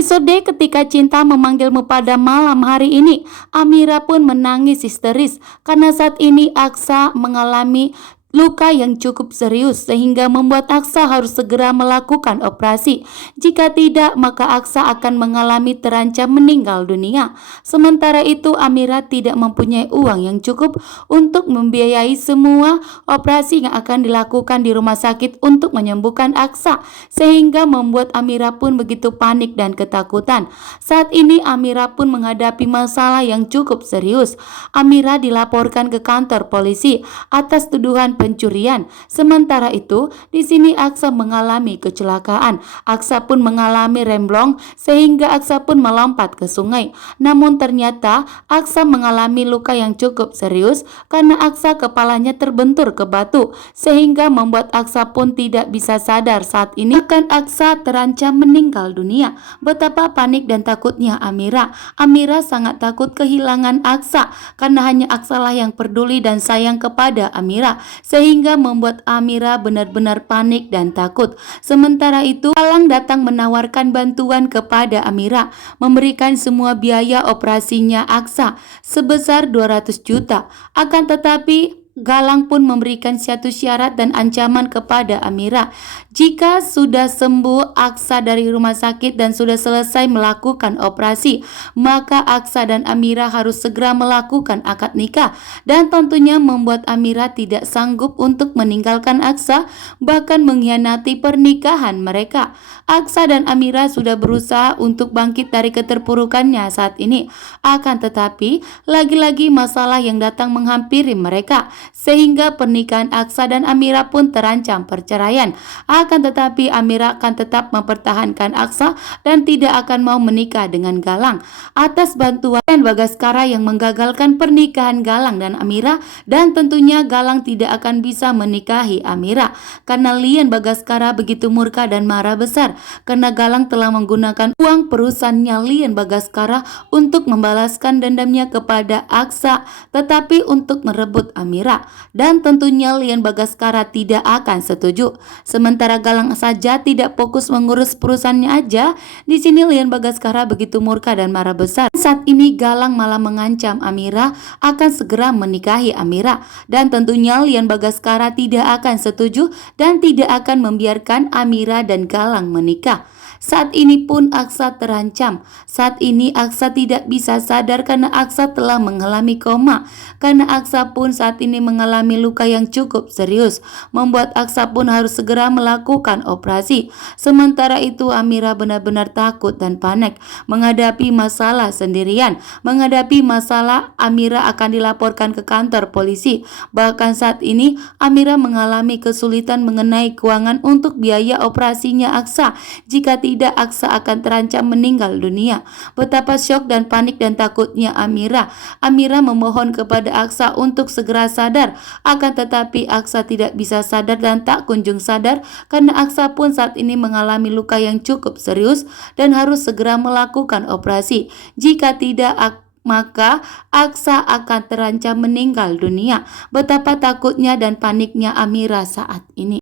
Episode ketika cinta memanggilmu pada malam hari ini, Amira pun menangis histeris karena saat ini Aksa mengalami luka yang cukup serius sehingga membuat Aksa harus segera melakukan operasi. Jika tidak, maka Aksa akan mengalami terancam meninggal dunia. Sementara itu, Amira tidak mempunyai uang yang cukup untuk membiayai semua operasi yang akan dilakukan di rumah sakit untuk menyembuhkan Aksa, sehingga membuat Amira pun begitu panik dan ketakutan. Saat ini Amira pun menghadapi masalah yang cukup serius. Amira dilaporkan ke kantor polisi atas tuduhan pencurian. Sementara itu, di sini Aksa mengalami kecelakaan. Aksa pun mengalami remblong sehingga Aksa pun melompat ke sungai. Namun ternyata Aksa mengalami luka yang cukup serius karena Aksa kepalanya terbentur ke batu sehingga membuat Aksa pun tidak bisa sadar. Saat ini bahkan Aksa terancam meninggal dunia. Betapa panik dan takutnya Amira. Amira sangat takut kehilangan Aksa karena hanya Aksa lah yang peduli dan sayang kepada Amira, sehingga membuat Amira benar-benar panik dan takut. Sementara itu, Galang datang menawarkan bantuan kepada Amira, memberikan semua biaya operasinya Aksa sebesar 200 juta. Akan tetapi Galang pun memberikan satu syarat dan ancaman kepada Amira. Jika sudah sembuh Aksa dari rumah sakit dan sudah selesai melakukan operasi, maka Aksa dan Amira harus segera melakukan akad nikah, dan tentunya membuat Amira tidak sanggup untuk meninggalkan Aksa, bahkan mengkhianati pernikahan mereka. Aksa dan Amira sudah berusaha untuk bangkit dari keterpurukannya saat ini. Akan tetapi, lagi-lagi masalah yang datang menghampiri mereka, sehingga pernikahan Aksa dan Amira pun terancam perceraian. Akan tetapi Amira akan tetap mempertahankan Aksa dan tidak akan mau menikah dengan Galang. Atas bantuan Bagaskara yang menggagalkan pernikahan Galang dan Amira, dan tentunya Galang tidak akan bisa menikahi Amira karena Lian Bagaskara begitu murka dan marah besar karena Galang telah menggunakan uang perusahaannya Lian Bagaskara untuk membalaskan dendamnya kepada Aksa, tetapi untuk merebut Amira. Dan tentunya Lian Bagaskara tidak akan setuju. Sementara Galang saja tidak fokus mengurus perusahaannya aja, di sini Lian Bagaskara begitu murka dan marah besar. Saat ini Galang malah mengancam Amira akan segera menikahi Amira, dan tentunya Lian Bagaskara tidak akan setuju dan tidak akan membiarkan Amira dan Galang menikah. Saat ini pun Aksa terancam. Saat ini Aksa tidak bisa sadar karena Aksa telah mengalami koma. Karena Aksa pun saat ini mengalami luka yang cukup serius, membuat Aksa pun harus segera melakukan operasi. Sementara itu Amira benar-benar takut dan panik menghadapi masalah sendirian. Menghadapi masalah, Amira akan dilaporkan ke kantor polisi. Bahkan saat ini Amira mengalami kesulitan mengenai keuangan untuk biaya operasinya Aksa. Jika tidak, Aksa akan terancam meninggal dunia. Betapa syok dan panik dan takutnya Amira. Amira memohon kepada Aksa untuk segera sadar. Akan tetapi Aksa tidak bisa sadar dan tak kunjung sadar karena Aksa pun saat ini mengalami luka yang cukup serius dan harus segera melakukan operasi. Jika tidak, maka Aksa akan terancam meninggal dunia. Betapa takutnya dan paniknya Amira saat ini.